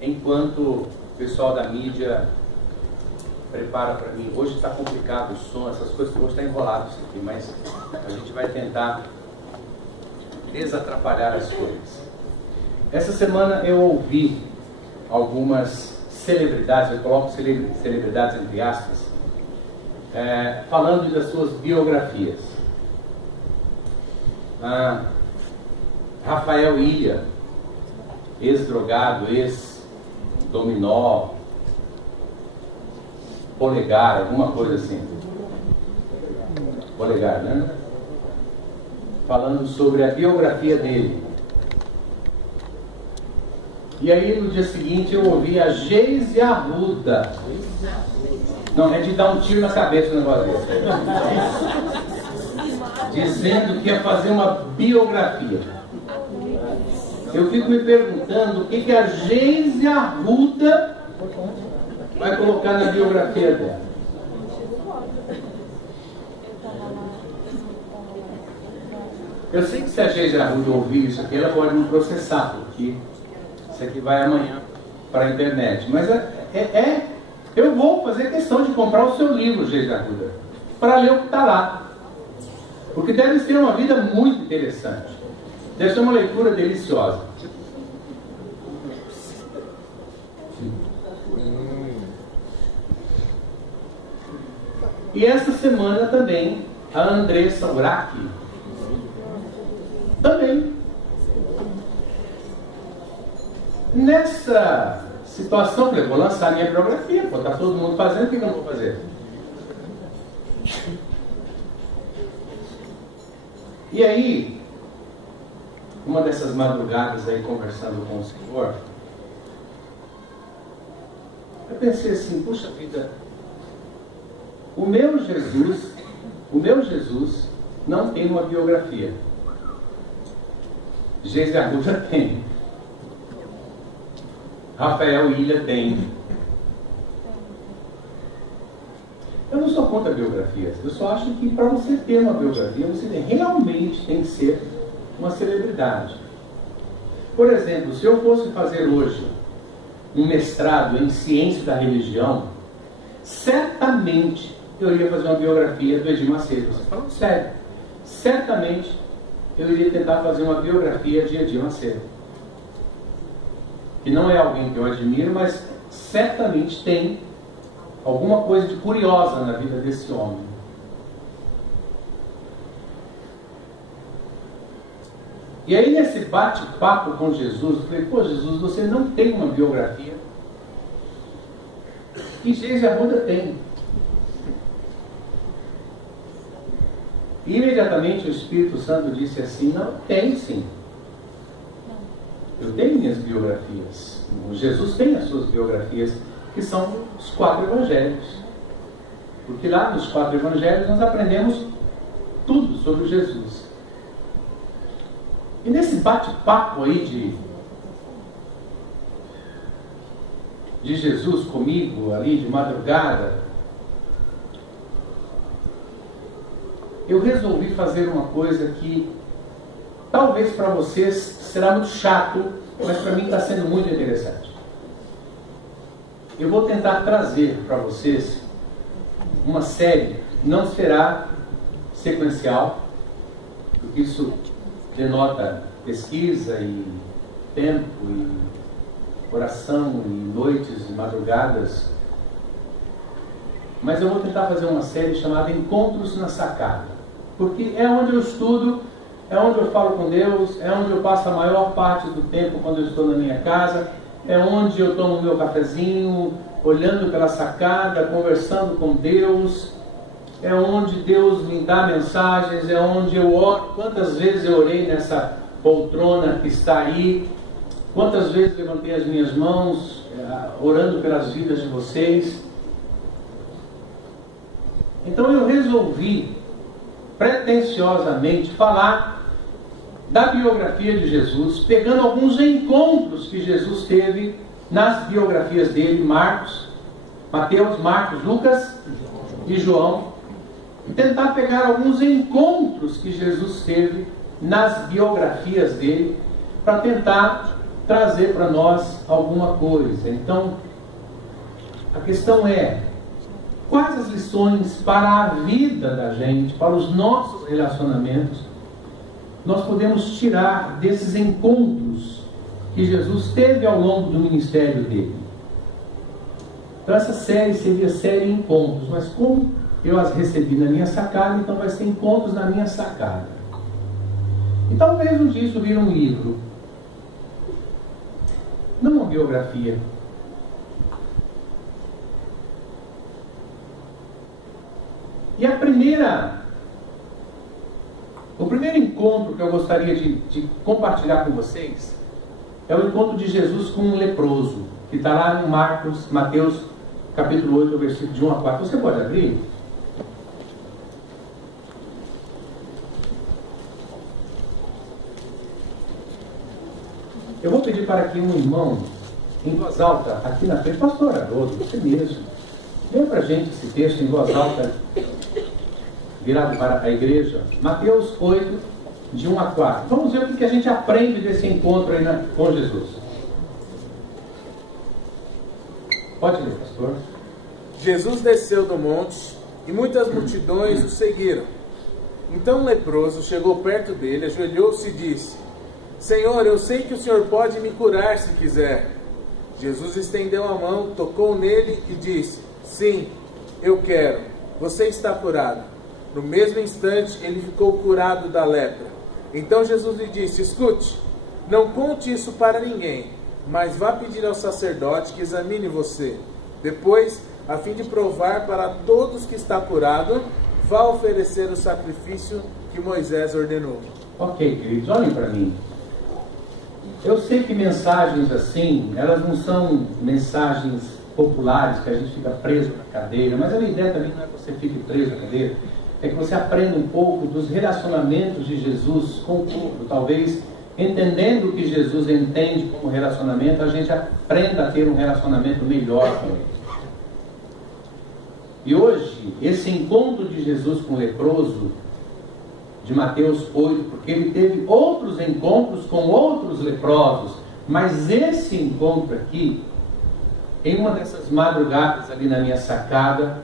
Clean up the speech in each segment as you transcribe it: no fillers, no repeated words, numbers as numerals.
enquanto o pessoal da mídia prepara para mim. Hoje está complicado o som, essas coisas, hoje está enrolado isso aqui, mas a gente vai tentar desatrapalhar as coisas. Essa semana eu ouvi algumas celebridades, eu coloco celebridades entre aspas, falando das suas biografias. Rafael Ilha, ex-drogado, ex-dominó, polegar, alguma coisa assim. Polegar, né? Falando sobre a biografia dele. E aí no dia seguinte eu ouvi a Geise Arruda. Não, é de dar um tiro na cabeça o negócio desse. Dizendo que ia fazer uma biografia. Eu fico me perguntando o que a Geise Arruda vai colocar na biografia dela. Eu sei que se a Geise Arruda ouvir isso aqui, ela pode me processar, porque isso aqui vai amanhã para a internet. Mas eu vou fazer questão de comprar o seu livro, Geise Arruda, para ler o que está lá. Porque deve ser uma vida muito interessante. Deve ser uma leitura deliciosa. E essa semana também, a Andressa Urach também. Nessa situação, eu vou lançar minha biografia, pô, tá todo mundo fazendo, o que eu não vou fazer? E aí, uma dessas madrugadas aí, conversando com o Senhor, eu pensei assim, puxa vida, o meu Jesus não tem uma biografia. Geise Arruda tem. Rafael Ilha tem. Eu não sou contra biografias. Eu só acho que para você ter uma biografia, você realmente tem que ser uma celebridade. Por exemplo, se eu fosse fazer hoje um mestrado em ciência da religião, certamente eu iria fazer uma biografia do Edir Macedo. Você falando sério. Certamente eu iria tentar fazer uma biografia de Edir Macedo. Que não é alguém que eu admiro, mas certamente tem alguma coisa de curiosa na vida desse homem. E aí nesse bate-papo com Jesus, eu falei, pô Jesus, você não tem uma biografia? E Geise Arruda tem. E imediatamente o Espírito Santo disse assim, não, tem sim. Eu tenho minhas biografias. Jesus tem as suas biografias, que são os 4 evangelhos. Porque lá nos 4 evangelhos nós aprendemos tudo sobre Jesus. E nesse bate-papo aí de Jesus comigo, ali de madrugada, eu resolvi fazer uma coisa que talvez para vocês será muito chato, mas para mim está sendo muito interessante. Eu vou tentar trazer para vocês uma série, não será sequencial, porque isso denota pesquisa e tempo e oração e noites e madrugadas, mas eu vou tentar fazer uma série chamada Encontros na Sacada, porque é onde eu estudo, é onde eu falo com Deus, é onde eu passo a maior parte do tempo quando eu estou na minha casa, é onde eu tomo meu cafezinho, olhando pela sacada, conversando com Deus, é onde Deus me dá mensagens, é onde eu oro. Quantas vezes eu orei nessa poltrona que está aí, quantas vezes levantei as minhas mãos, orando pelas vidas de vocês. Então eu resolvi, pretensiosamente, falar da biografia de Jesus, pegando alguns encontros que Jesus teve nas biografias dele, Mateus, Marcos, Lucas e João, e tentar pegar alguns encontros que Jesus teve nas biografias dele, para tentar trazer para nós alguma coisa. Então, a questão é: quais as lições para a vida da gente, para os nossos relacionamentos, nós podemos tirar desses encontros que Jesus teve ao longo do ministério dele? Então essa série seria série Encontros, mas como eu as recebi na minha sacada, então vai ser Encontros na minha sacada. E talvez um dia isso vire um livro, não uma biografia. E o primeiro encontro que eu gostaria de compartilhar com vocês é o encontro de Jesus com um leproso, que está lá em Mateus capítulo 8, versículo de 1 a 4. Você pode abrir? Eu vou pedir para que um irmão, em voz alta, aqui na frente, pastor Haroldo, você mesmo, leia para a gente esse texto em voz alta, virado para a igreja. Mateus 8, de 1 a 4. Vamos ver o que a gente aprende desse encontro aí com Jesus. Pode ler, pastor. Jesus desceu do monte e muitas multidões o seguiram. Então o leproso chegou perto dele, ajoelhou-se e disse: Senhor, eu sei que o Senhor pode me curar se quiser. Jesus estendeu a mão, tocou nele e disse: Sim, eu quero. Você está curado. No mesmo instante ele ficou curado da lepra. Então Jesus lhe disse: Escute, não conte isso para ninguém, mas vá pedir ao sacerdote que examine você. Depois, a fim de provar para todos que está curado, vá oferecer o sacrifício que Moisés ordenou. Ok, queridos, olhem para mim. Eu sei que mensagens assim, elas não são mensagens populares, que a gente fica preso na cadeira, mas a minha ideia também não é que você fique preso na cadeira, é que você aprenda um pouco dos relacionamentos de Jesus com o povo. Talvez, entendendo o que Jesus entende como relacionamento, a gente aprenda a ter um relacionamento melhor com ele. E hoje, esse encontro de Jesus com o leproso, de Mateus 8, porque ele teve outros encontros com outros leprosos, mas esse encontro aqui, em uma dessas madrugadas ali na minha sacada,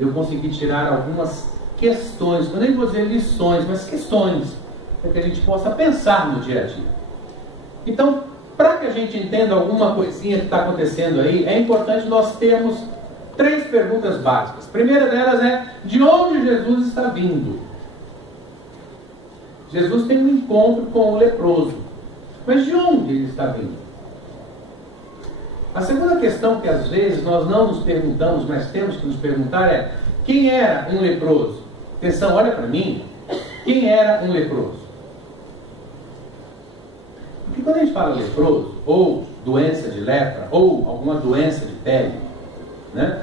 eu consegui tirar algumas questões, eu nem vou dizer lições, mas questões, para que a gente possa pensar no dia a dia. Então, para que a gente entenda alguma coisinha que está acontecendo aí, é importante nós termos 3 perguntas básicas. A primeira delas é: de onde Jesus está vindo? Jesus tem um encontro com o leproso, mas de onde ele está vindo? A segunda questão que às vezes nós não nos perguntamos, mas temos que nos perguntar é: quem era um leproso? Atenção, olha para mim. Quem era um leproso? Porque quando a gente fala leproso, ou doença de lepra, ou alguma doença de pele, né?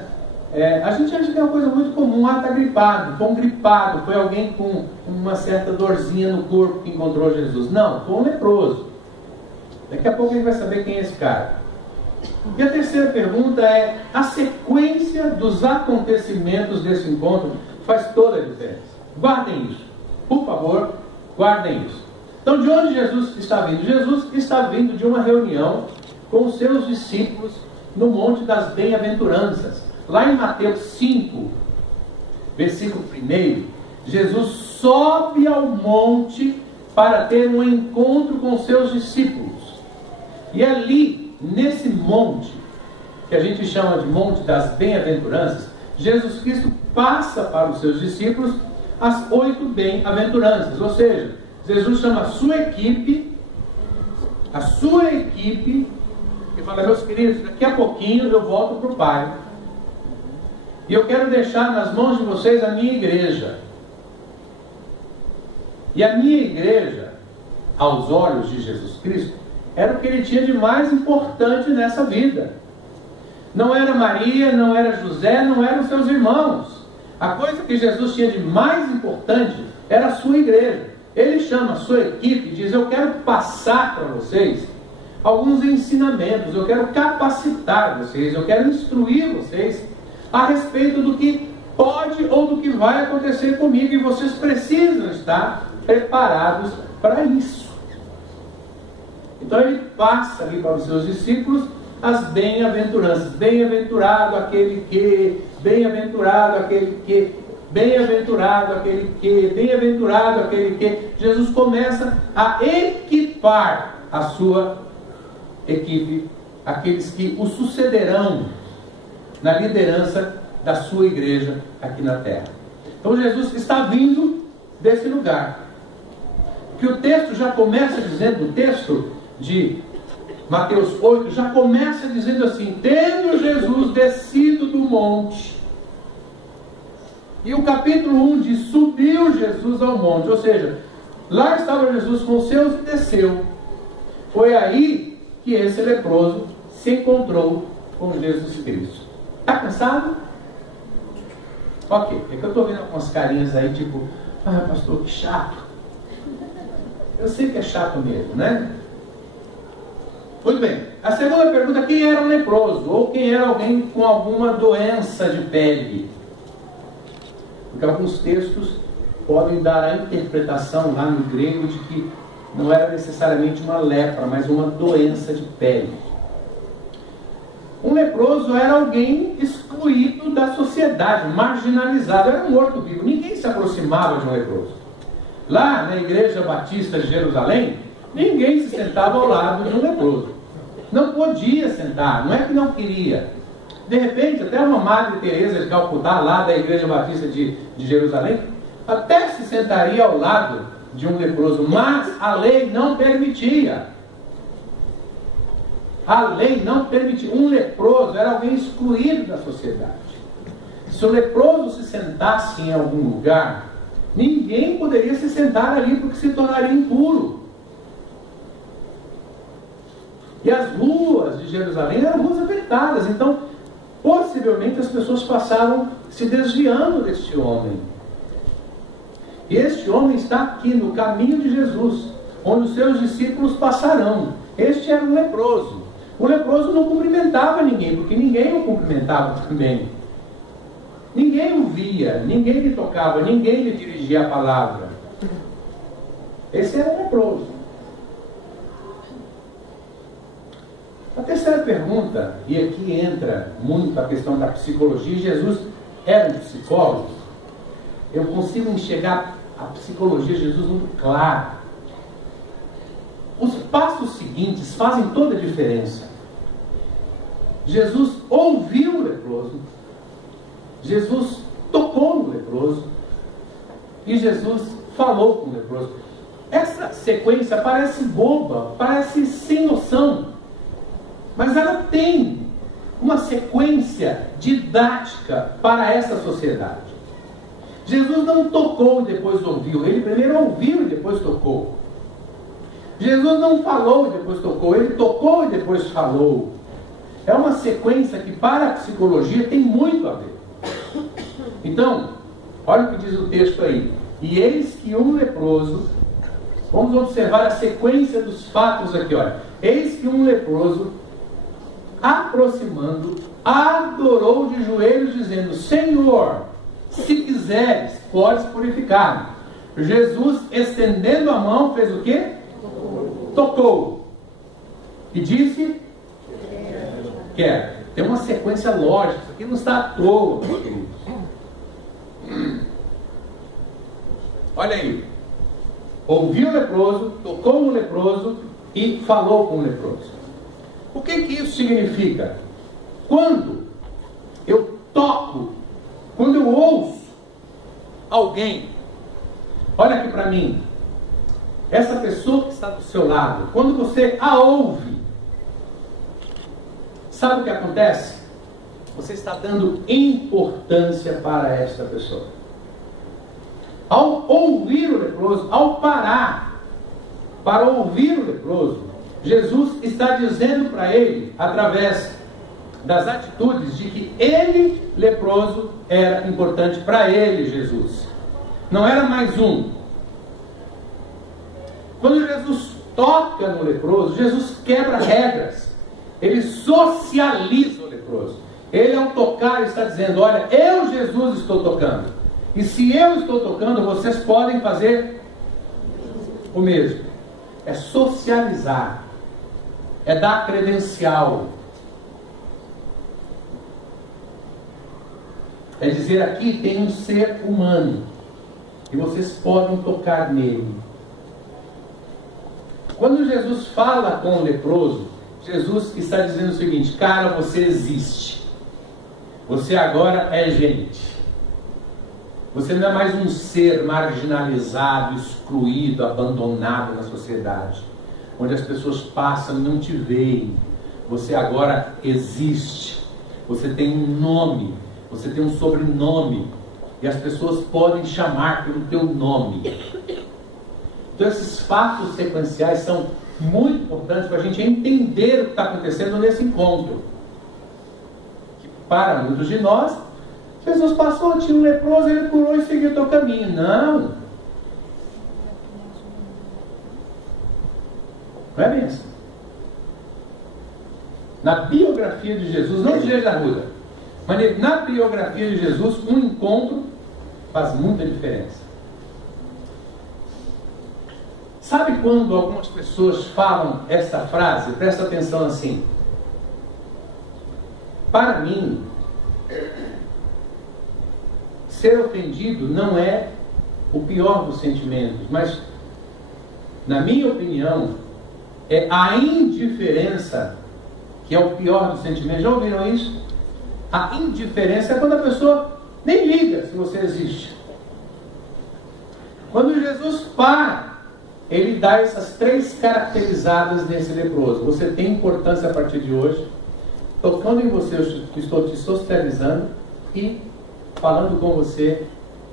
A gente acha que é uma coisa muito comum. Ah, está gripado, foi um gripado, foi alguém com uma certa dorzinha no corpo que encontrou Jesus. Não, foi um leproso. Daqui a pouco a gente vai saber quem é esse cara. E a terceira pergunta é: a sequência dos acontecimentos desse encontro faz toda a diferença. Guardem isso, por favor, guardem isso. Então, de onde Jesus está vindo? Jesus está vindo de uma reunião com os seus discípulos no Monte das Bem-aventuranças. Lá em Mateus 5, versículo 1, Jesus sobe ao monte para ter um encontro com seus discípulos. E ali, nesse monte, que a gente chama de Monte das Bem-aventuranças, Jesus Cristo passa para os seus discípulos as 8 bem-aventuranças. Ou seja, Jesus chama a sua equipe, e fala: meus queridos, daqui a pouquinho eu volto para o Pai. E eu quero deixar nas mãos de vocês a minha igreja. E a minha igreja, aos olhos de Jesus Cristo, era o que ele tinha de mais importante nessa vida. Não era Maria, não era José, não eram seus irmãos. A coisa que Jesus tinha de mais importante era a sua igreja. Ele chama a sua equipe e diz: eu quero passar para vocês alguns ensinamentos, eu quero capacitar vocês, eu quero instruir vocês a respeito do que pode ou do que vai acontecer comigo, e vocês precisam estar preparados para isso. Então ele passa ali para os seus discípulos as bem-aventuranças. Bem-aventurado aquele que, bem-aventurado aquele que, bem-aventurado aquele que, bem-aventurado aquele que. Jesus começa a equipar a sua equipe, aqueles que o sucederão na liderança da sua igreja aqui na terra. Então Jesus está vindo desse lugar. Que o texto já começa dizendo, o texto de Mateus 8, já começa dizendo assim: tendo Jesus descido do monte. E o capítulo 1 diz: subiu Jesus ao monte. Ou seja, lá estava Jesus com os seus e desceu. Foi aí que esse leproso se encontrou com Jesus Cristo. Está cansado? Ok, é que eu estou vendo algumas carinhas aí, tipo, ah, pastor, que chato. Eu sei que é chato mesmo, né? Muito bem. A segunda pergunta: quem era um leproso? Ou quem era alguém com alguma doença de pele? Porque alguns textos podem dar a interpretação lá no grego de que não era necessariamente uma lepra, mas uma doença de pele. Um leproso era alguém excluído da sociedade, marginalizado, era um morto-vivo. Ninguém se aproximava de um leproso. Lá na Igreja Batista de Jerusalém, ninguém se sentava ao lado de um leproso. Não podia sentar, não é que não queria. De repente, até uma Madre Teresa de Calcutá, lá da Igreja Batista de Jerusalém, até se sentaria ao lado de um leproso, mas a lei não permitia. A lei não permitia. Um leproso era alguém excluído da sociedade. Se o leproso se sentasse em algum lugar, ninguém poderia se sentar ali porque se tornaria impuro. E as ruas de Jerusalém eram ruas apertadas. Então, possivelmente as pessoas passavam se desviando deste homem. E este homem está aqui no caminho de Jesus, onde os seus discípulos passarão. Este era um leproso. O leproso não cumprimentava ninguém, porque ninguém o cumprimentava também. Ninguém o via, ninguém lhe tocava, ninguém lhe dirigia a palavra. Esse era o leproso. A terceira pergunta, e aqui entra muito a questão da psicologia. Jesus era um psicólogo. Eu consigo enxergar a psicologia de Jesus muito clara. Os passos seguintes fazem toda a diferença. Jesus ouviu o leproso, Jesus tocou no leproso e Jesus falou com o leproso. Essa sequência parece boba, parece sem noção, mas ela tem uma sequência didática para essa sociedade. Jesus não tocou e depois ouviu, ele primeiro ouviu e depois tocou. Jesus não falou e depois tocou, ele tocou e depois falou. É uma sequência que para a psicologia tem muito a ver. Então, olha o que diz o texto aí. E eis que um leproso, vamos observar a sequência dos fatos aqui, olha. Eis que um leproso, aproximando, adorou de joelhos, dizendo: Senhor, se quiseres, podes purificar-me. Jesus, estendendo a mão, fez o quê? Tocou. E disse: quero. Tem uma sequência lógica. Isso aqui não está à toa. Olha aí. Ouviu o leproso, tocou no leproso e falou com o leproso. O que isso significa? Quando eu toco, quando eu ouço alguém, olha aqui para mim, essa pessoa que está do seu lado, quando você a ouve, sabe o que acontece? Você está dando importância para esta pessoa. Ao ouvir o leproso, ao parar para ouvir o leproso, Jesus está dizendo para ele, através das atitudes, de que ele, leproso, era importante para ele, Jesus. Não era mais um. Quando Jesus toca no leproso, Jesus quebra regras. Ele socializa o leproso. Ele, ao tocar, está dizendo: olha, eu, Jesus, estou tocando. E se eu estou tocando, vocês podem fazer o mesmo. É socializar. é dar credencial. É dizer, aqui tem um ser humano e vocês podem tocar nele. Quando Jesus fala com o leproso, Jesus está dizendo o seguinte: cara, você existe. Você agora é gente. Você não é mais um ser marginalizado, excluído, abandonado na sociedade, onde as pessoas passam e não te veem. Você agora existe. Você tem um nome, você tem um sobrenome, e as pessoas podem chamar pelo teu nome. Então esses fatos sequenciais são muito importantes para a gente entender o que está acontecendo nesse encontro. Que para muitos de nós, Jesus passou, tinha um leproso, ele curou e seguiu o teu caminho. Não. Não é bem assim. Na biografia de Jesus, não de Jesus Arruda, mas na biografia de Jesus, um encontro faz muita diferença. Sabe quando algumas pessoas falam essa frase? Presta atenção assim. Para mim, ser ofendido não é o pior dos sentimentos, mas, na minha opinião, é a indiferença que é o pior dos sentimentos. Já ouviram isso? A indiferença é quando a pessoa nem liga se você existe. Quando Jesus para, ele dá essas três caracterizadas nesse leproso. Você tem importância a partir de hoje. Tocando em você, eu estou te socializando, e falando com você,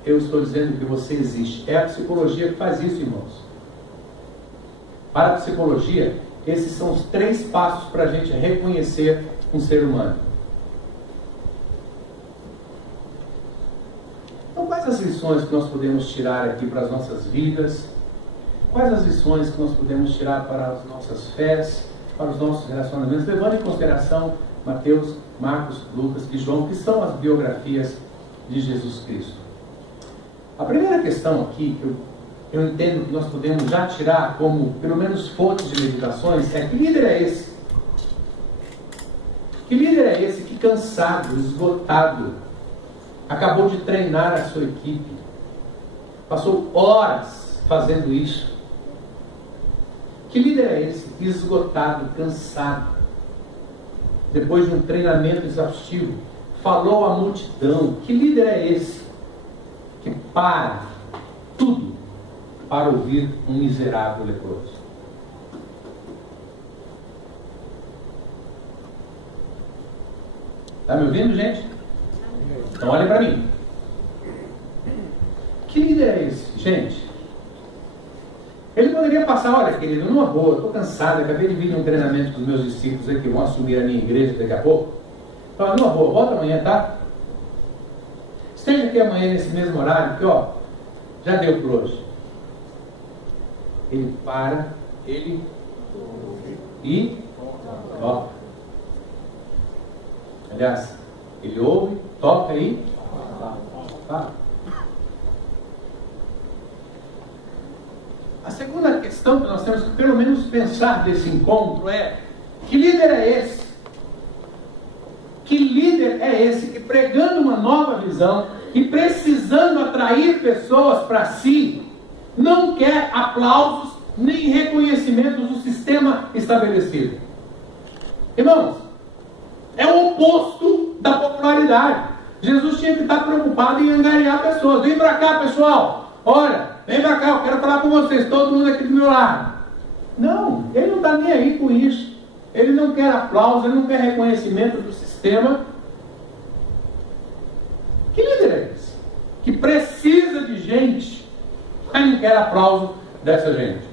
eu estou dizendo que você existe. É a psicologia que faz isso, irmãos. Para a psicologia, esses são os três passos para a gente reconhecer um ser humano. Então, quais as lições que nós podemos tirar aqui para as nossas vidas? Quais as lições que nós podemos tirar para as nossas fés, para os nossos relacionamentos, levando em consideração Mateus, Marcos, Lucas e João, que são as biografias de Jesus Cristo? A primeira questão aqui, que eu entendo que nós podemos já tirar como, pelo menos, fonte de meditações, é: que líder é esse? Que líder é esse que, cansado, esgotado, acabou de treinar a sua equipe, passou horas fazendo isso? Que líder é esse, esgotado, cansado, depois de um treinamento exaustivo, falou à multidão? Que líder é esse que para tudo para ouvir um miserável leproso? Está me ouvindo, gente? Então olhem para mim. Que líder é esse, gente? Ele poderia passar: olha, querido, numa boa, estou cansado, acabei de vir de um treinamento com os meus discípulos aí, que vão assumir a minha igreja daqui a pouco. Então, numa boa, volta amanhã, tá? Esteja aqui amanhã nesse mesmo horário, que ó, já deu por hoje. Ele para, ele e toca. Aliás, ele ouve, toca e fala. A segunda questão que nós temos que pelo menos pensar desse encontro é: que líder é esse? Que líder é esse que, pregando uma nova visão e precisando atrair pessoas para si, não quer aplausos nem reconhecimentos do sistema estabelecido? Irmãos, é o oposto da popularidade. Jesus tinha que estar preocupado em angariar pessoas. Vem para cá, pessoal. Olha, vem para cá, eu quero falar com vocês, todo mundo aqui do meu lado. Não, ele não está nem aí com isso. Ele não quer aplauso, ele não quer reconhecimento do sistema. Que líder é esse? Que precisa de gente, mas não quer aplauso dessa gente.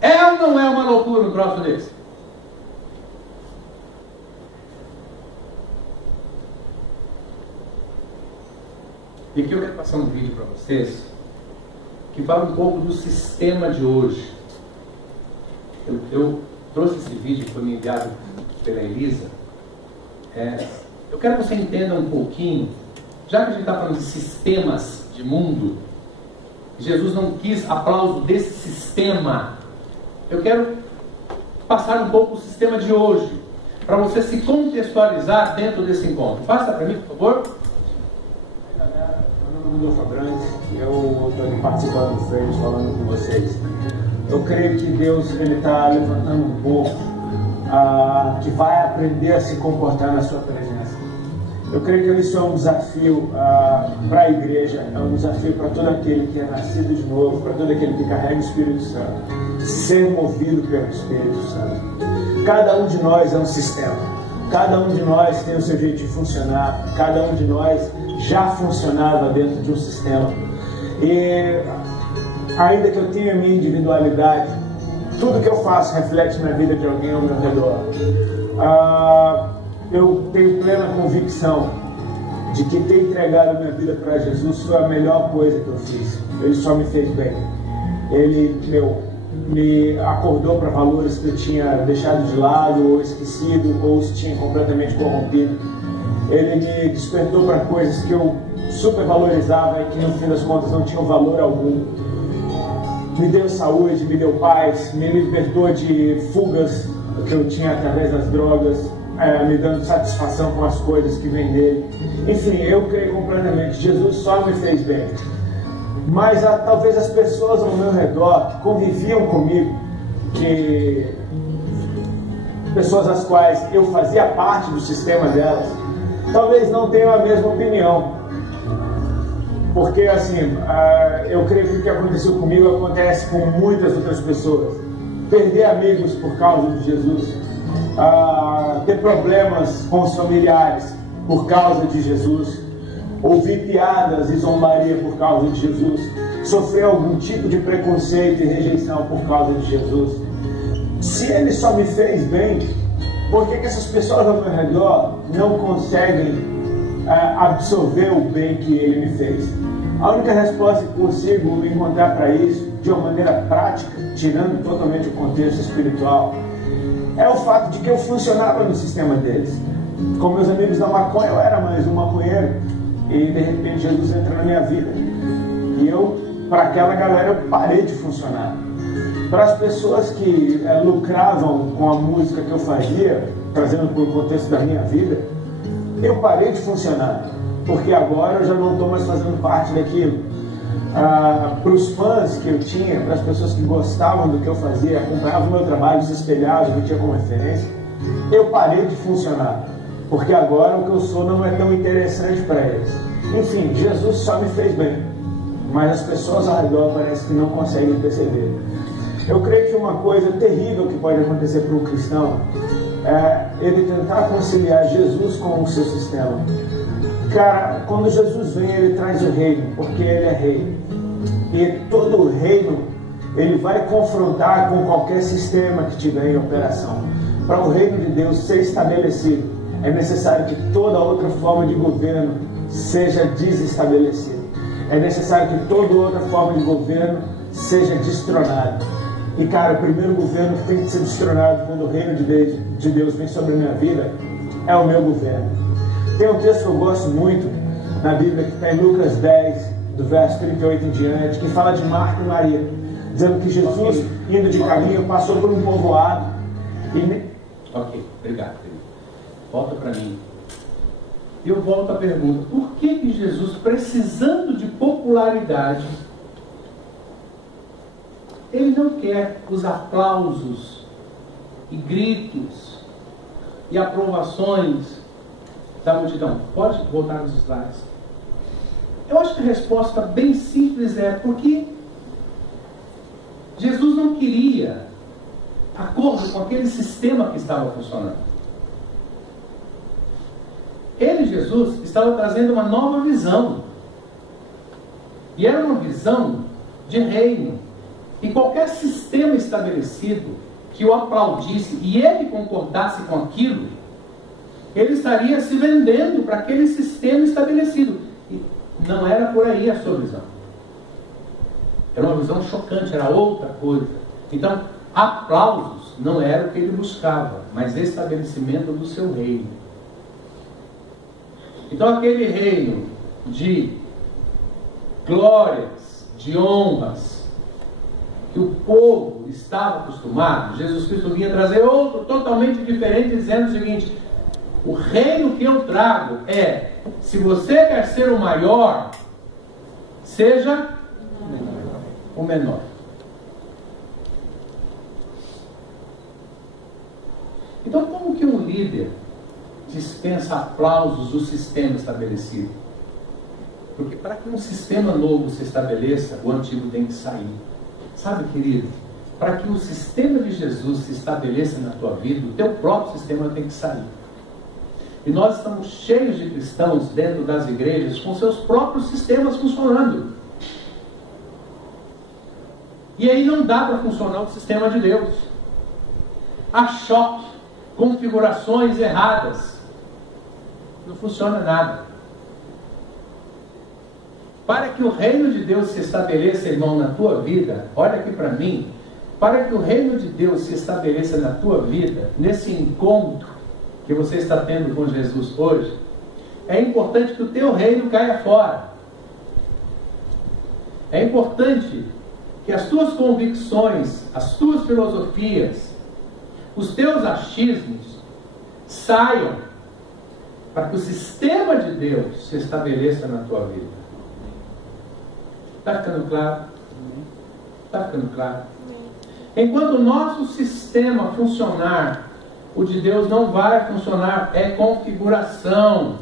É ou não é uma loucura um troço desse? E aqui eu quero passar um vídeo para vocês que fala um pouco do sistema de hoje. Eu trouxe esse vídeo que foi me enviado pela Elisa. Eu quero que você entenda um pouquinho, já que a gente está falando de sistemas de mundo, Jesus não quis aplauso desse sistema. Eu quero passar um pouco o sistema de hoje, para você se contextualizar dentro desse encontro. Passa para mim, por favor. Meu nome é Rodolfo Abrantes, eu estou aqui participando do Freire, falando com vocês. Eu creio que Deus está levantando um povo que vai aprender a se comportar na sua presença. Eu creio que isso é um desafio para a igreja, é um desafio para todo aquele que é nascido de novo, para todo aquele que carrega o Espírito Santo, ser movido pelo Espírito Santo. Cada um de nós é um sistema, cada um de nós tem o seu jeito de funcionar, cada um de nós já funcionava dentro de um sistema. E ainda que eu tenha a minha individualidade, tudo que eu faço reflete na vida de alguém ao meu redor. Eu tenho plena convicção de que ter entregado minha vida para Jesus foi a melhor coisa que eu fiz. Ele só me fez bem. Ele me acordou para valores que eu tinha deixado de lado, ou esquecido, ou os tinha completamente corrompido. Ele me despertou para coisas que eu super valorizava e que no fim das contas não tinham valor algum. Me deu saúde, me deu paz, me libertou de fugas que eu tinha através das drogas, me dando satisfação com as coisas que vêm dele. Enfim, eu creio completamente, Jesus só me fez bem. Mas talvez as pessoas ao meu redor que conviviam comigo, que pessoas as quais eu fazia parte do sistema delas, talvez não tenham a mesma opinião. Porque assim, eu creio que o que aconteceu comigo acontece com muitas outras pessoas. Perder amigos por causa de Jesus, ter problemas com os familiares por causa de Jesus, ouvir piadas e zombaria por causa de Jesus, sofrer algum tipo de preconceito e rejeição por causa de Jesus. Se Ele só me fez bem, por que essas pessoas ao meu redor não conseguem absorver o bem que Ele me fez? A única resposta que consigo encontrar para isso, de uma maneira prática, tirando totalmente o contexto espiritual, é o fato de que eu funcionava no sistema deles. Com meus amigos da maconha, eu era mais um maconheiro, e de repente Jesus entra na minha vida. E eu, para aquela galera, eu parei de funcionar. Para as pessoas que lucravam com a música que eu fazia, trazendo para o contexto da minha vida, eu parei de funcionar, porque agora eu já não estou mais fazendo parte daquilo. Para os fãs que eu tinha, para as pessoas que gostavam do que eu fazia, acompanhavam o meu trabalho, se espelhavam, me tinha como referência, eu parei de funcionar, porque agora o que eu sou não é tão interessante para eles. Enfim, Jesus só me fez bem, mas as pessoas ao redor parece que não conseguem perceber. Eu creio que uma coisa terrível que pode acontecer para um cristão é ele tentar conciliar Jesus com o seu sistema. Cara, quando Jesus vem, Ele traz o reino, porque Ele é rei. E todo o reino, Ele vai confrontar com qualquer sistema que tiver em operação. Para o reino de Deus ser estabelecido, é necessário que toda outra forma de governo seja desestabelecida. É necessário que toda outra forma de governo seja destronada. E cara, o primeiro governo que tem que ser destronado quando o reino de Deus vem sobre a minha vida é o meu governo. Tem um texto que eu gosto muito na Bíblia, que está em Lucas 10, do verso 38 em diante, que fala de Marta e Maria, dizendo que Jesus, indo de caminho, passou por um povoado e... Ok, obrigado, querido. Volta para mim. Eu volto à pergunta: por que Jesus, precisando de popularidade, Ele não quer os aplausos e gritos e aprovações da multidão? Pode voltar nos slides. Eu acho que a resposta bem simples é porque Jesus não queria acordo com aquele sistema que estava funcionando. Ele, Jesus, estava trazendo uma nova visão. E era uma visão de reino. E qualquer sistema estabelecido que o aplaudisse e ele concordasse com aquilo, ele estaria se vendendo para aquele sistema estabelecido. E não era por aí a sua visão. Era uma visão chocante, era outra coisa. Então, aplausos não era o que ele buscava, mas estabelecimento do seu reino. Então, aquele reino de glórias, de honras que o povo estava acostumado, Jesus Cristo vinha trazer outro totalmente diferente, dizendo o seguinte: o reino que eu trago é, se você quer ser o maior, seja o menor. Então, como que um líder dispensa aplausos do sistema estabelecido? Porque para que um sistema novo se estabeleça, o antigo tem que sair. Sabe, querido, para que o sistema de Jesus se estabeleça na tua vida, o teu próprio sistema tem que sair. E nós estamos cheios de cristãos dentro das igrejas com seus próprios sistemas funcionando. E aí não dá para funcionar o sistema de Deus. Há choque, configurações erradas. Não funciona nada. Para que o reino de Deus se estabeleça, irmão, na tua vida, olha aqui para mim, para que o reino de Deus se estabeleça na tua vida, nesse encontro que você está tendo com Jesus hoje, é importante que o teu reino caia fora. É importante que as tuas convicções, as tuas filosofias, os teus achismos saiam, para que o sistema de Deus se estabeleça na tua vida. Está ficando claro? Está ficando claro? Enquanto o nosso sistema funcionar, o de Deus não vai funcionar. É configuração.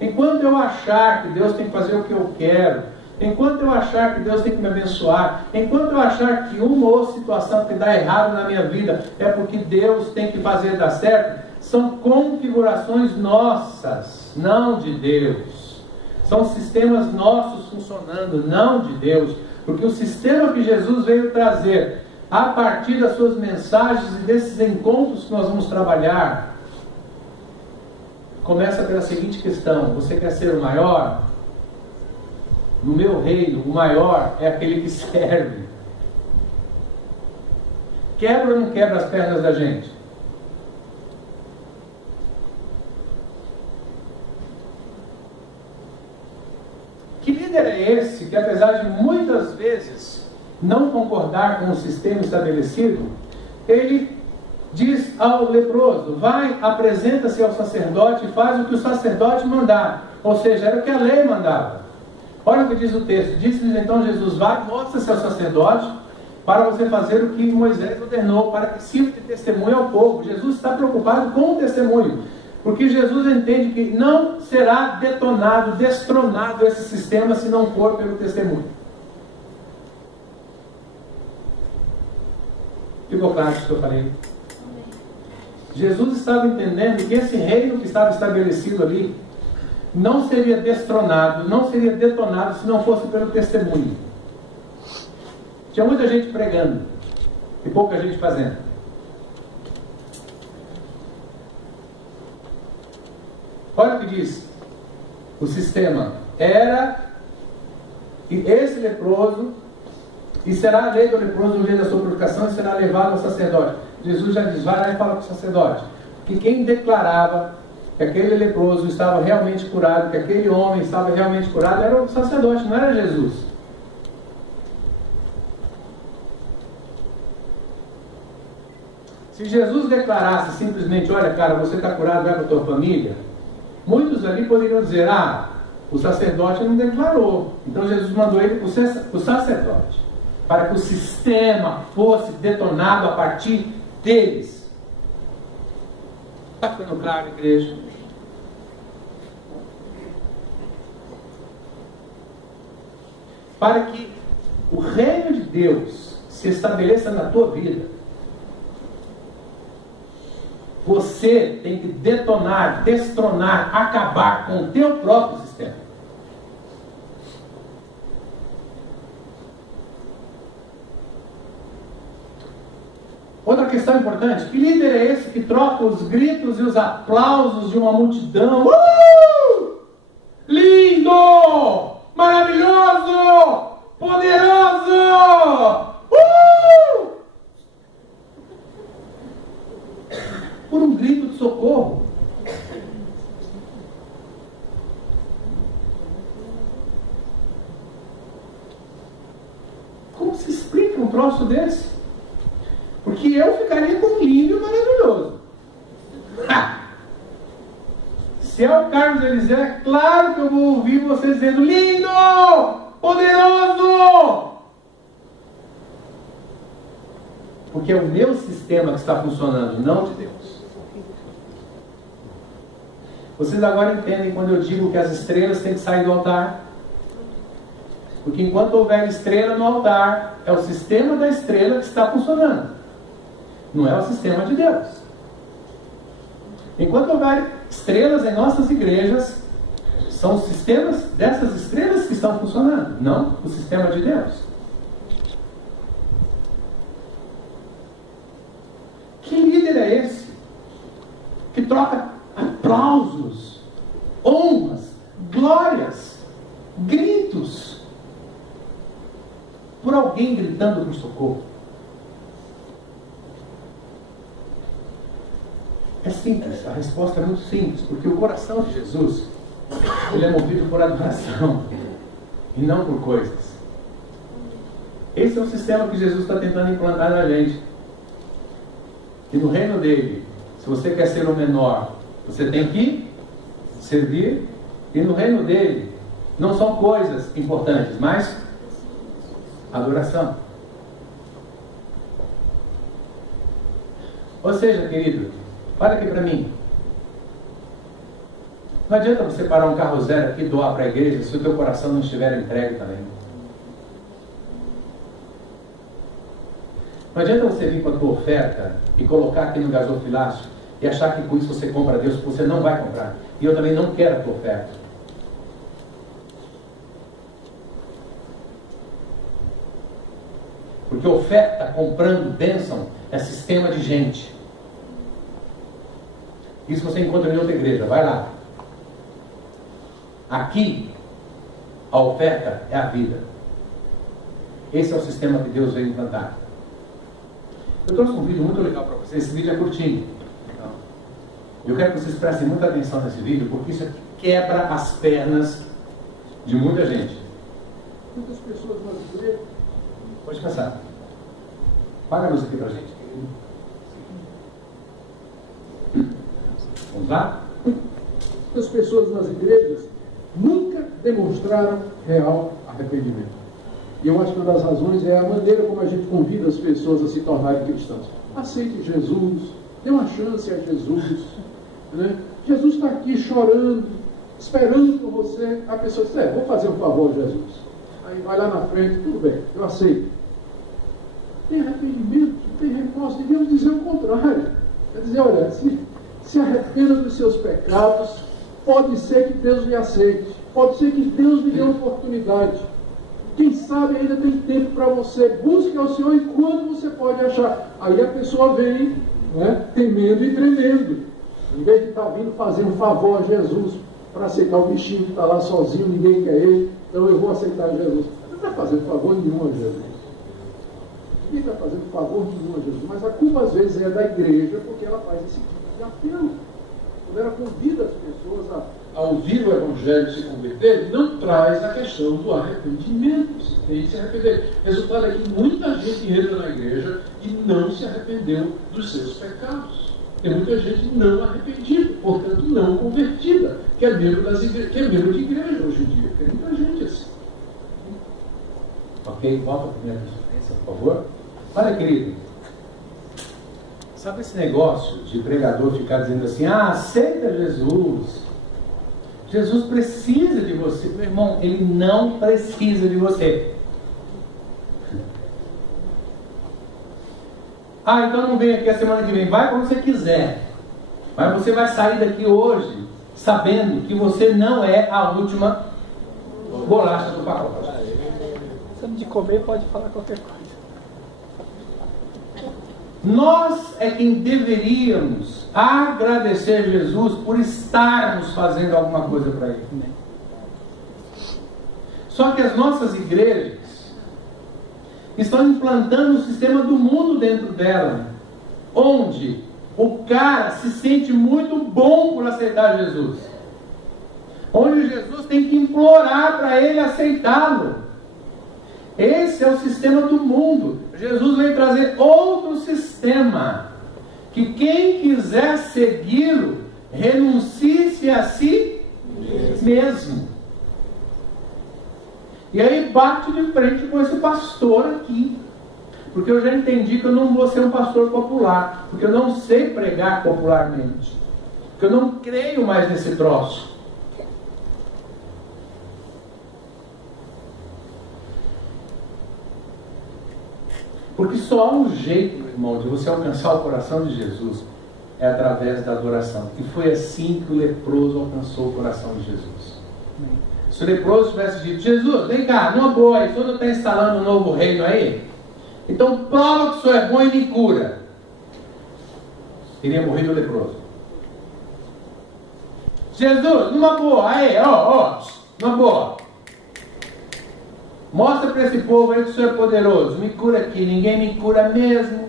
Enquanto eu achar que Deus tem que fazer o que eu quero, enquanto eu achar que Deus tem que me abençoar, enquanto eu achar que uma ou outra situação que dá errado na minha vida é porque Deus tem que fazer dar certo, são configurações nossas, não de Deus. São sistemas nossos funcionando, não de Deus. Porque o sistema que Jesus veio trazer, a partir das suas mensagens e desses encontros que nós vamos trabalhar, começa pela seguinte questão: você quer ser o maior? No meu reino, o maior é aquele que serve. Quebra ou não quebra as pernas da gente? Que líder é esse que, apesar de muitas vezes não concordar com o sistema estabelecido, ele diz ao leproso: vai, apresenta-se ao sacerdote e faz o que o sacerdote mandar. Ou seja, era o que a lei mandava. Olha o que diz o texto: disse-lhes então Jesus: vai, mostra-se ao sacerdote para você fazer o que Moisés ordenou, para que sirva de testemunho ao povo. Jesus está preocupado com o testemunho. Porque Jesus entende que não será detonado, destronado esse sistema se não for pelo testemunho. Ficou claro o que eu falei? Jesus estava entendendo que esse reino que estava estabelecido ali não seria destronado, não seria detonado se não fosse pelo testemunho. Tinha muita gente pregando e pouca gente fazendo. Olha o que diz o sistema: era e esse leproso, e será a lei do leproso no dia da sua purificação, e será levado ao sacerdote. Jesus já diz: vai lá e fala com o sacerdote. Que quem declarava que aquele leproso estava realmente curado, que aquele homem estava realmente curado, era o sacerdote, não era Jesus. Se Jesus declarasse simplesmente: olha, cara, você está curado, vai para a tua família, muitos ali poderiam dizer: ah, o sacerdote não declarou, então Jesus mandou ele para o sacerdote, para que o sistema fosse detonado a partir deles. Está ficando claro, igreja? Para que o reino de Deus se estabeleça na tua vida, você tem que detonar, destronar, acabar com o teu próprio sistema. Outra questão importante: que líder é esse que troca os gritos e os aplausos de uma multidão? Lindo! Maravilhoso! Poderoso! Por um grito de socorro. ficaria com lindo e maravilhoso. Se é o Carlos Eliseu, é claro que eu vou ouvir você dizendo: lindo, poderoso. Porque é o meu sistema que está funcionando, não de Deus. Vocês agora entendem quando eu digo que as estrelas têm que sair do altar? Porque enquanto houver estrela no altar, é o sistema da estrela que está funcionando. Não é o sistema de Deus. Enquanto houver estrelas em nossas igrejas, são os sistemas dessas estrelas que estão funcionando, não o sistema de Deus. Que líder é esse? Que troca aplausos, honras, glórias, gritos por alguém gritando por socorro? É simples, a resposta é muito simples, porque o coração de Jesus, ele é movido por adoração e não por coisas. Esse é o sistema que Jesus está tentando implantar na gente. E no reino dele, se você quer ser o menor, você tem que servir. E no reino dele, não são coisas importantes, mas adoração. Ou seja, querido, olha aqui para mim. Não adianta você parar um carro zero aqui e doar para a igreja se o teu coração não estiver entregue também. Não adianta você vir com a tua oferta e colocar aqui no gasofilácio e achar que com isso você compra a Deus, porque você não vai comprar. E eu também não quero a tua oferta. Porque oferta comprando bênção é sistema de gente. Isso você encontra em outra igreja, vai lá. Aqui, a oferta é a vida. Esse é o sistema que Deus veio implantar. Eu trouxe um vídeo muito legal para vocês. Esse vídeo é curtinho. Eu quero que vocês prestem muita atenção nesse vídeo, porque isso aqui quebra as pernas de muita gente. Muitas pessoas nas igrejas. Pode passar. Paga a luz aqui para a gente. Vamos lá? Muitas pessoas nas igrejas nunca demonstraram real arrependimento. E eu acho que uma das razões é a maneira como a gente convida as pessoas a se tornarem cristãos. Aceite Jesus, dê uma chance a Jesus. Né? Jesus está aqui chorando, esperando por você. A pessoa diz: vou fazer um favor a Jesus. Aí vai lá na frente: tudo bem, eu aceito. Tem arrependimento, tem remorso. Devemos dizer o contrário. Quer dizer, olha, se arrependa dos seus pecados. Pode ser que Deus lhe aceite. Pode ser que Deus lhe dê uma oportunidade. Quem sabe ainda tem tempo para você. Busque ao Senhor enquanto você pode achar. Aí a pessoa vem, né, temendo e tremendo. Em vez de estar vindo fazer um favor a Jesus para aceitar o bichinho que está lá sozinho, ninguém quer ele, então eu vou aceitar Jesus. Não está fazendo favor nenhum a Jesus. Ninguém está fazendo favor nenhum a Jesus. Mas a culpa às vezes é da igreja, porque ela faz esse tipo de apelo. Quando ela convida as pessoas a ouvir o Evangelho e se converter, não traz a questão do arrependimento. Você tem que se arrepender. Resultado é que muita gente entra na igreja e não se arrependeu dos seus pecados. Tem muita gente não arrependida, portanto não convertida, que é membro de igreja hoje em dia. Tem muita gente assim. Ok, volta a primeira referência, por favor. Olha, querido, sabe esse negócio de pregador ficar dizendo assim: aceita Jesus, Jesus precisa de você? Meu irmão, ele não precisa de você. Então não vem aqui a semana que vem. Vai quando você quiser. Mas você vai sair daqui hoje sabendo que você não é a última bolacha do pacote. De comer, pode falar qualquer coisa. Nós é quem deveríamos agradecer Jesus por estarmos fazendo alguma coisa para Ele. Só que as nossas igrejas estão implantando o sistema do mundo dentro dela, onde o cara se sente muito bom por aceitar Jesus, onde Jesus tem que implorar para ele aceitá-lo. Esse é o sistema do mundo. Jesus veio trazer outro sistema. Que quem quiser segui-lo, renuncie-se a si mesmo. E aí bate de frente com esse pastor aqui. Porque eu já entendi que eu não vou ser um pastor popular. Porque eu não sei pregar popularmente. Porque eu não creio mais nesse troço. Porque só há um jeito, meu irmão, de você alcançar o coração de Jesus. É através da adoração. E foi assim que o leproso alcançou o coração de Jesus. Se o leproso tivesse dito: Jesus, vem cá, numa boa, o senhor não está instalando um novo reino aí? Então prova que o senhor é bom e me cura. Teria morrido o leproso. Jesus, numa boa, aí, numa boa. Mostra para esse povo aí que o senhor é poderoso. Me cura aqui, ninguém me cura mesmo.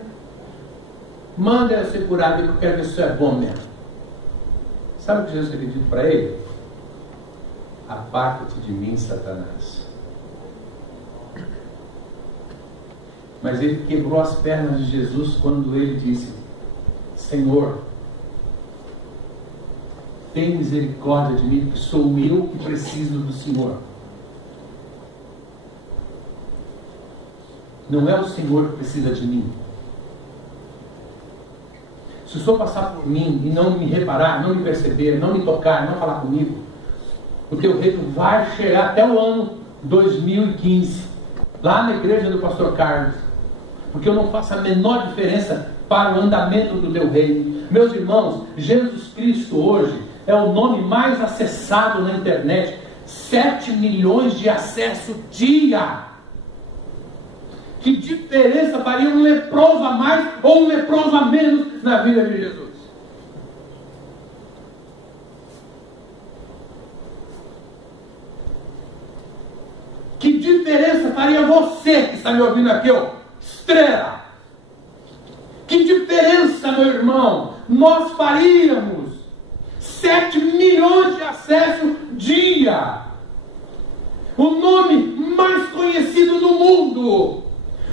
Manda eu ser curado, porque eu quero ver se o senhor é bom mesmo. Sabe o que Jesus teria dito para ele? Aparta-te de mim, Satanás. Mas ele quebrou as pernas de Jesus quando ele disse: Senhor, tem misericórdia de mim, porque sou eu que preciso do Senhor. Não é o Senhor que precisa de mim. Se o Senhor passar por mim e não me reparar, não me perceber, não me tocar, não falar comigo, o teu reino vai chegar até o ano 2015, lá na igreja do pastor Carlos, porque eu não faço a menor diferença para o andamento do teu reino. Meus irmãos, Jesus Cristo hoje é o nome mais acessado na internet, 7 milhões de acessos dia. Que diferença faria um leproso a mais ou um leproso a menos na vida de Jesus? Que diferença faria você que está me ouvindo aqui, ó, estrela? Que diferença, meu irmão, nós faríamos? 7 milhões de acessos dia. O nome mais conhecido do mundo.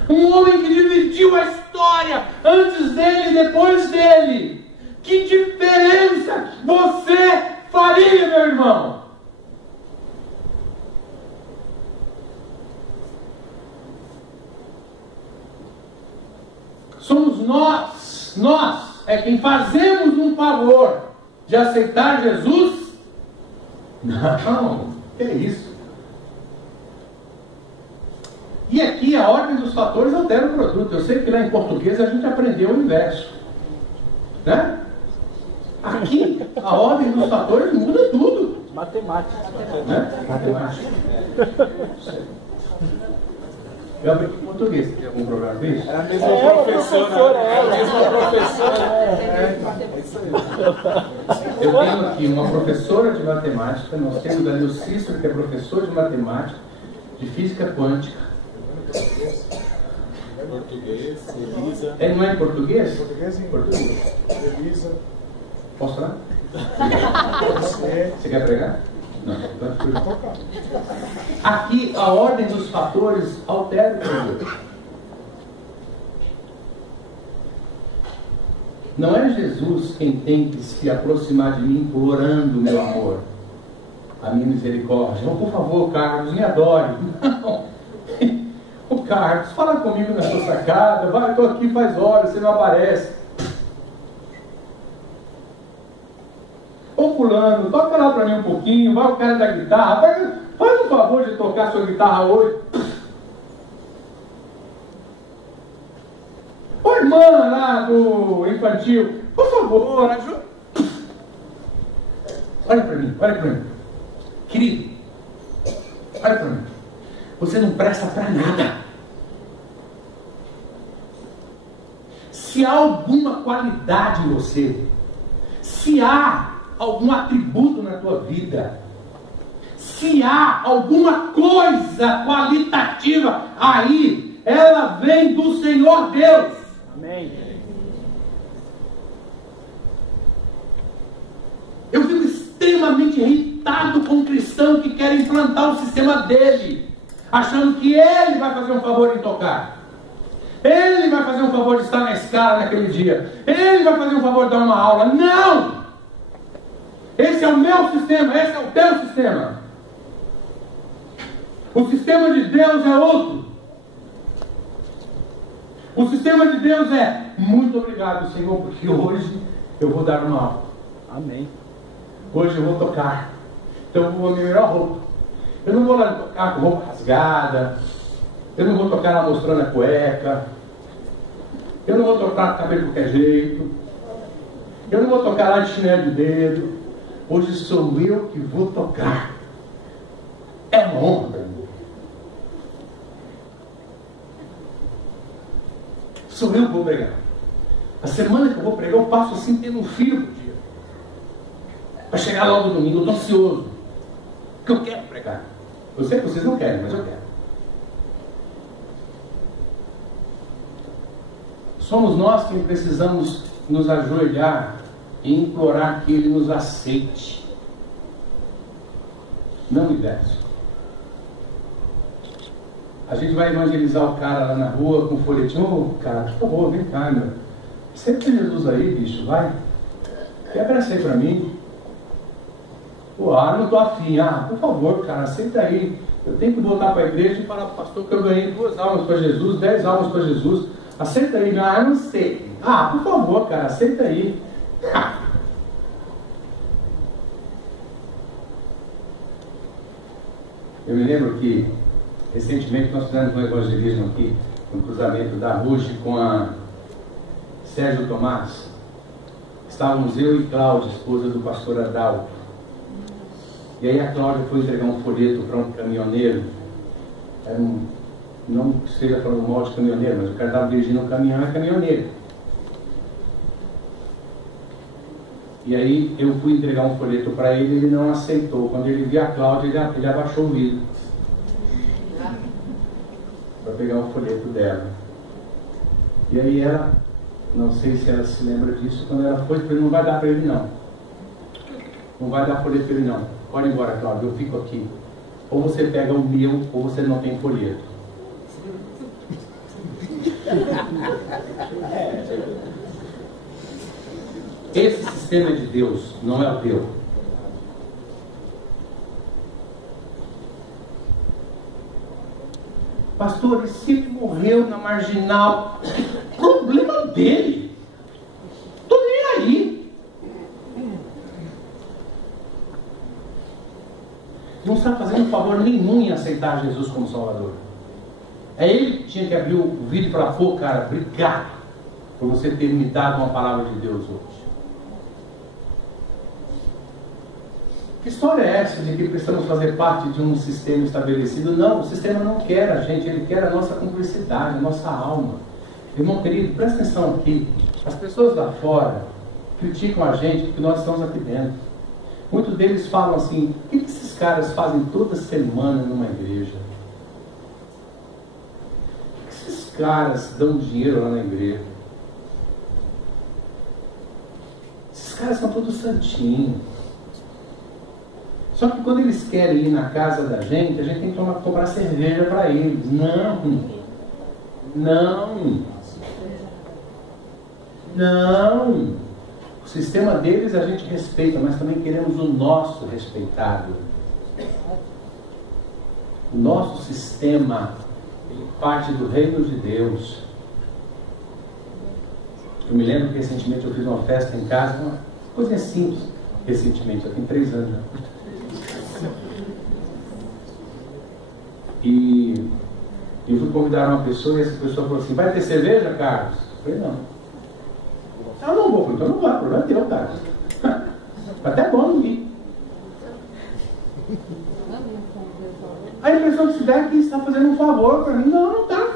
Um homem que dividiu a história antes dele e depois dele. Que diferença você faria, meu irmão? Somos nós é quem fazemos um favor de aceitar Jesus? Não, que é isso? E aqui a ordem dos fatores altera o produto. Eu sei que lá em português a gente aprendeu o inverso, né? Aqui a ordem dos fatores muda tudo. Matemática. Né? Matemática. Eu aprendi português. Tem algum problema com isso? Era a mesma professora. Eu tenho aqui uma professora de matemática. Nós temos ali o Cícero, que é professor de matemática, de física quântica. Português, Elisa. Não é em português? Português em Português. Elisa. Posso falar? Você quer pregar? Não, então aqui a ordem dos fatores altera o produto. Não é Jesus quem tem que se aproximar de mim implorando meu amor, a minha misericórdia. Não, por favor, Carlos, me adore. Não. O Carlos, fala comigo na sua sacada. Vai, estou aqui faz horas, você não aparece. Ô fulano, toca lá para mim um pouquinho. Vai o cara da guitarra. Faz um favor de tocar sua guitarra hoje. Ô irmã lá do infantil, por favor, ajuda. Olha para mim. Querido, olha para mim. Você não presta para nada. Se há alguma qualidade em você, se há algum atributo na tua vida, se há alguma coisa qualitativa aí, ela vem do Senhor Deus. Amém. Eu fico extremamente irritado com um cristão que quer implantar o sistema dele, achando que ele vai fazer um favor em tocar. Ele vai fazer um favor de estar na escala naquele dia. Ele vai fazer um favor de dar uma aula. Não! Esse é o meu sistema, esse é o teu sistema. O sistema de Deus é outro. O sistema de Deus é: muito obrigado, Senhor, porque hoje eu vou dar uma aula. Amém. Hoje eu vou tocar. Então eu vou a minha melhor roupa. Eu não vou lá tocar com roupa rasgada. Eu não vou tocar lá mostrando a cueca. Eu não vou tocar com cabelo de qualquer jeito. Eu não vou tocar lá de chinelo de dedo. Hoje sou eu que vou tocar. É uma honra para mim. Sou eu que vou pregar. A semana que eu vou pregar, eu passo assim tendo um filho por dia. Para chegar logo no domingo, eu estou ansioso. Porque eu quero pregar. Eu sei que vocês não querem, mas eu quero. Somos nós quem precisamos nos ajoelhar e implorar que Ele nos aceite. Não o inverso. A gente vai evangelizar o cara lá na rua com um folhetinho. Ô, cara, por favor, vem cá, meu. Aceita Jesus aí, bicho, vai. Quebra essa aí pra mim. Pô, não tô afim. Por favor, cara, aceita aí. Eu tenho que voltar para a igreja e falar pro pastor que eu ganhei 2 almas para Jesus, 10 almas para Jesus. Aceita aí. Eu não sei. Por favor, cara, aceita aí. Eu me lembro que recentemente nós fizemos um evangelismo aqui, no cruzamento da Ruge com a Sérgio Tomás. Estávamos eu e Cláudia, esposa do pastor Adalto. E aí a Cláudia foi entregar um folheto para um caminhoneiro. Era não que seja falando mal de caminhoneiro, mas o cara estava dirigindo um caminhão, é caminhoneiro. E aí eu fui entregar um folheto para ele, ele não aceitou. Quando ele viu a Cláudia, ele abaixou o vidro para pegar o folheto dela. E aí ela, não sei se ela se lembra disso, quando ela foi, ele não vai dar para ele não. Não vai dar folheto para ele não. Pode ir embora, Cláudia, eu fico aqui. Ou você pega o meu, ou você não tem folheto. Esse sistema de Deus não é o teu. Pastor, e se ele morreu na marginal? Problema dele. Estou nem aí. Não está fazendo favor nenhum em aceitar Jesus como Salvador. É ele que tinha que abrir o vídeo e falar: pô, cara, obrigado por você ter me dado uma palavra de Deus hoje. Que história é essa de que precisamos fazer parte de um sistema estabelecido? Não, o sistema não quer a gente, ele quer a nossa cumplicidade, a nossa alma. Irmão querido, presta atenção aqui. As pessoas lá fora criticam a gente porque nós estamos aqui dentro. Muitos deles falam assim: o que esses caras fazem toda semana numa igreja? Por que esses caras dão dinheiro lá na igreja? Esses caras são todos santinhos. Só que quando eles querem ir na casa da gente, a gente tem que comprar cerveja para eles. Não. O sistema deles a gente respeita, mas também queremos o nosso respeitado. O nosso sistema parte do reino de Deus. Eu me lembro que recentemente eu fiz uma festa em casa, uma coisa simples. Recentemente, eu tenho 3 anos já. E eu fui convidar uma pessoa e essa pessoa falou assim: vai ter cerveja, Carlos? Eu falei: não. Eu não vou. Então não vai, o problema é teu, Carlos. Até bom não ir. A impressão que se dá é que está fazendo um favor para mim. Não está.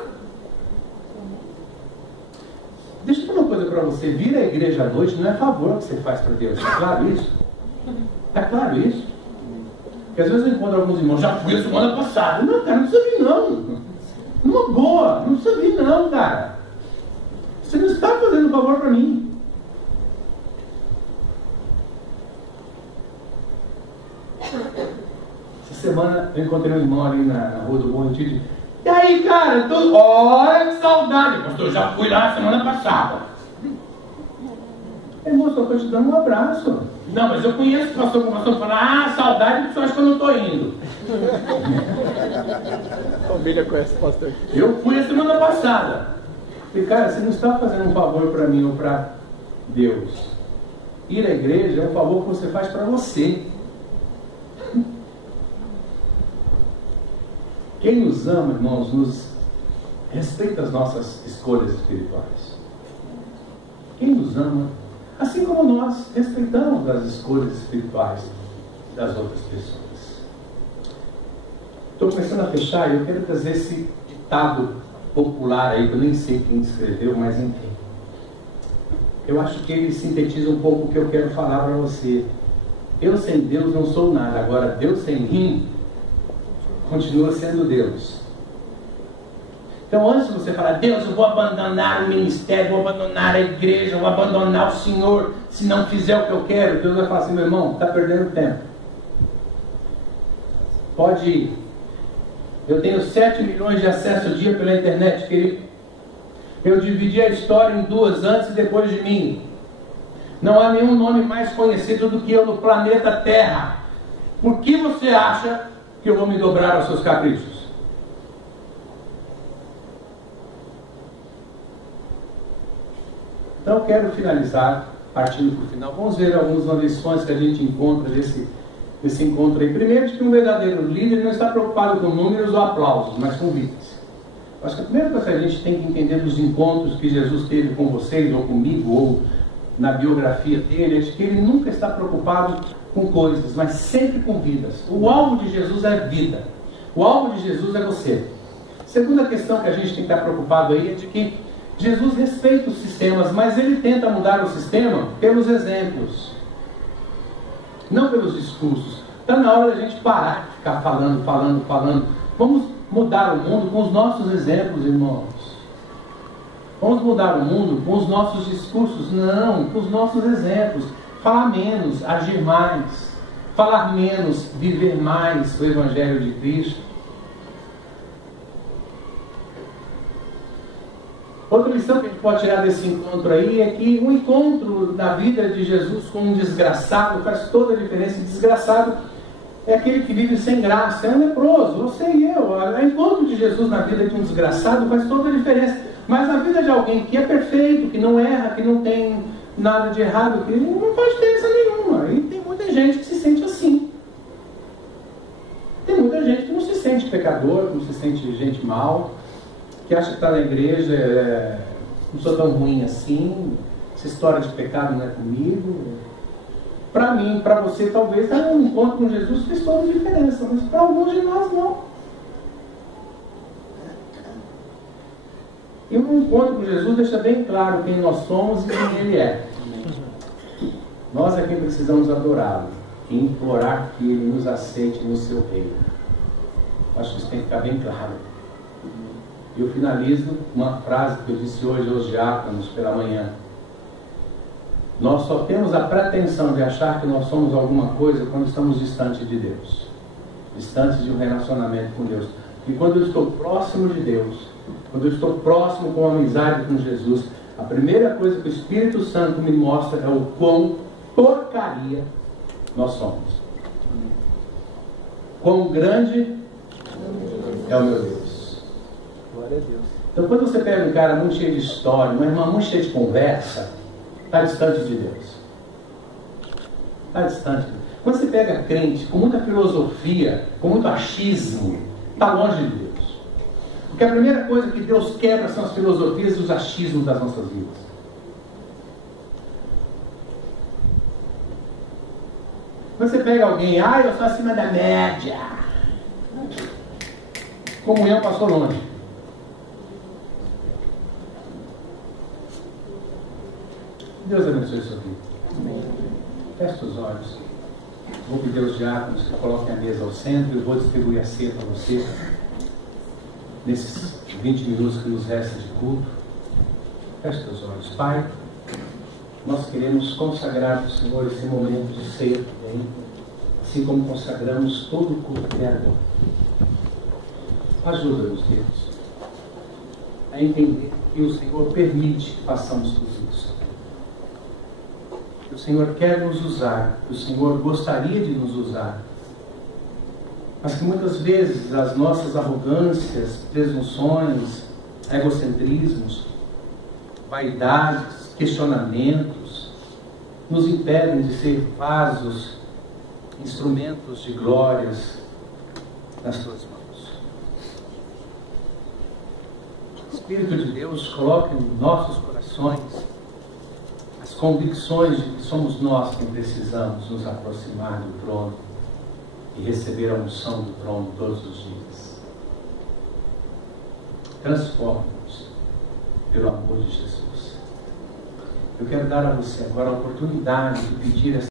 Deixa eu falar uma coisa para você: vir à igreja à noite não é favor que você faz para Deus. É claro isso? É claro isso? Porque às vezes eu encontro alguns irmãos: já fui a semana passada. Não, cara, não precisa vir não. Numa boa, não precisa vir não, cara. Você não está fazendo um favor para mim. Essa semana eu encontrei um irmão ali na rua do Bom Retiro. E aí, cara, olha que saudade. Pastor, eu já fui lá na semana passada. Irmão, só estou te dando um abraço. Não, mas eu conheço o pastor, que o pastor fala, saudade, porque você acha que eu não estou indo. A família conhece o pastor. Eu fui a semana passada. E cara, você não está fazendo um favor para mim ou para Deus. Ir à igreja é um favor que você faz para você. Quem nos ama, irmãos, nos respeita as nossas escolhas espirituais. Quem nos ama, assim como nós respeitamos as escolhas espirituais das outras pessoas. Estou começando a fechar e eu quero trazer esse ditado popular aí, que eu nem sei quem escreveu, mas enfim. Eu acho que ele sintetiza um pouco o que eu quero falar para você. Eu sem Deus não sou nada. Agora, Deus sem mim continua sendo Deus. Então, antes de você falar, Deus, eu vou abandonar o ministério, vou abandonar a igreja, vou abandonar o Senhor, se não fizer o que eu quero, Deus vai falar assim, meu irmão, está perdendo tempo. Pode ir. Eu tenho 7 milhões de acessos ao dia pela internet, querido. Eu dividi a história em 2 antes e depois de mim. Não há nenhum nome mais conhecido do que eu no planeta Terra. Por que você acha que eu vou me dobrar aos seus caprichos? Então eu quero finalizar, partindo para o final. Vamos ver algumas lições que a gente encontra desse encontro aí. Primeiro, de que um verdadeiro líder não está preocupado com números ou aplausos, mas com vidas. Acho que a primeira coisa que a gente tem que entender dos encontros que Jesus teve com vocês, ou comigo, ou na biografia dele, é de que ele nunca está preocupado com coisas, mas sempre com vidas. O alvo de Jesus é vida. O alvo de Jesus é você. Segunda questão que a gente tem que estar preocupado aí é de que Jesus respeita os sistemas, mas ele tenta mudar o sistema pelos exemplos, não pelos discursos. Está na hora da gente parar de ficar falando. Vamos mudar o mundo com os nossos exemplos, irmãos. Vamos mudar o mundo com os nossos discursos? Não, com os nossos exemplos. Falar menos, agir mais. Falar menos, viver mais o Evangelho de Cristo. Outra lição que a gente pode tirar desse encontro aí é que o encontro da vida de Jesus com um desgraçado faz toda a diferença. Desgraçado é aquele que vive sem graça, é um leproso, você e eu. O encontro de Jesus na vida de um desgraçado faz toda a diferença. Mas na vida de alguém que é perfeito, que não erra, que não tem nada de errado, que não faz diferença nenhuma. E tem muita gente que se sente assim. Tem muita gente que não se sente pecador, não se sente gente mal, que acha que está na igreja, não sou tão ruim assim, essa história de pecado não é comigo. Para mim, para você, talvez um encontro com Jesus fez toda a diferença, mas para alguns de nós não. E um encontro com Jesus deixa bem claro quem nós somos e quem Ele é. Nós é quem precisamos adorá-lo e implorar que Ele nos aceite no seu reino. Acho que isso tem que ficar bem claro. E eu finalizo uma frase que eu disse hoje aos diáconos pela manhã. Nós só temos a pretensão de achar que nós somos alguma coisa quando estamos distante de Deus. Distante de um relacionamento com Deus. E quando eu estou próximo de Deus, quando eu estou próximo com a amizade com Jesus, a primeira coisa que o Espírito Santo me mostra é o quão porcaria nós somos. Quão grande é o meu Deus. Glória a Deus. Então quando você pega um cara muito cheio de história, uma irmã muito cheia de conversa, está distante de Deus. Está distante. Quando você pega crente com muita filosofia, com muito achismo, está longe de Deus. Porque a primeira coisa que Deus quebra são as filosofias e os achismos das nossas vidas. Quando você pega alguém, eu sou acima da média. Comunhão passou longe. Deus abençoe a sua vida. Amém. Feche os olhos. Vou pedir aos diáconos que coloquem a mesa ao centro e vou distribuir a ceia para você. Nesses 20 minutos que nos resta de culto. Feche os olhos. Pai, nós queremos consagrar para o Senhor esse momento de ceia também, assim como consagramos todo o culto criador. Ajuda-nos, Deus, a entender que o Senhor permite que façamos tudo isso. Que o Senhor quer nos usar, que o Senhor gostaria de nos usar, mas que muitas vezes as nossas arrogâncias, presunções, egocentrismos, vaidades, questionamentos, nos impedem de ser vasos, instrumentos de glórias nas tuas mãos. Espírito de Deus, coloque em nossos corações as convicções de que somos nós quem precisamos nos aproximar do trono e receber a unção do trono todos os dias. Transforma-nos pelo amor de Jesus. Eu quero dar a você agora a oportunidade de pedir essa